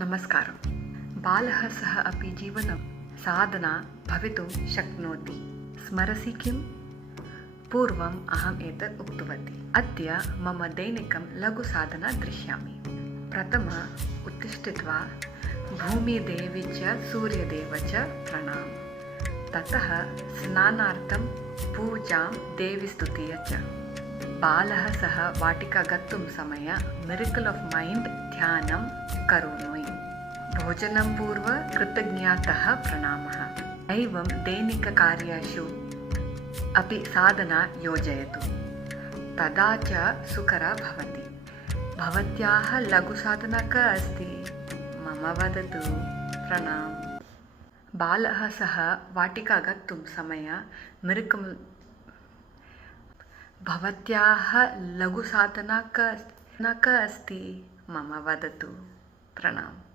नमस्कारं। बालः सः अपि जीवनं साधना भवितुं शक्नोति। स्मरसि किम्? पूर्वम् अहम् एतत् उक्तवती। अद्य मम दैनिकं लघुसाधना दृश्यामि। प्रथम उत्तिष्ठित्वा भूमिदेवी च सूर्यदेव च प्रणाम। ततः स्नानार्थं पूजां देवीस्तुतीय च। बालः सः वाटिका गन्तुं समय मिरेकल ऑफ माइंड ध्यानं करोमि। भोजनं पूर्व कृतज्ञताः प्रणामः। एवं दैनिककार्येषु अपि साधना योजयतु, तदा च सुकरा भवति। भवत्याः लघुसाधना का अस्ति? मम वदतु। प्रणाम। बालः सः वाटिका गन्तुं समय मिरेकल भवत्याः लघुसाधना का अस्ति? मम वदतु। प्रणाम।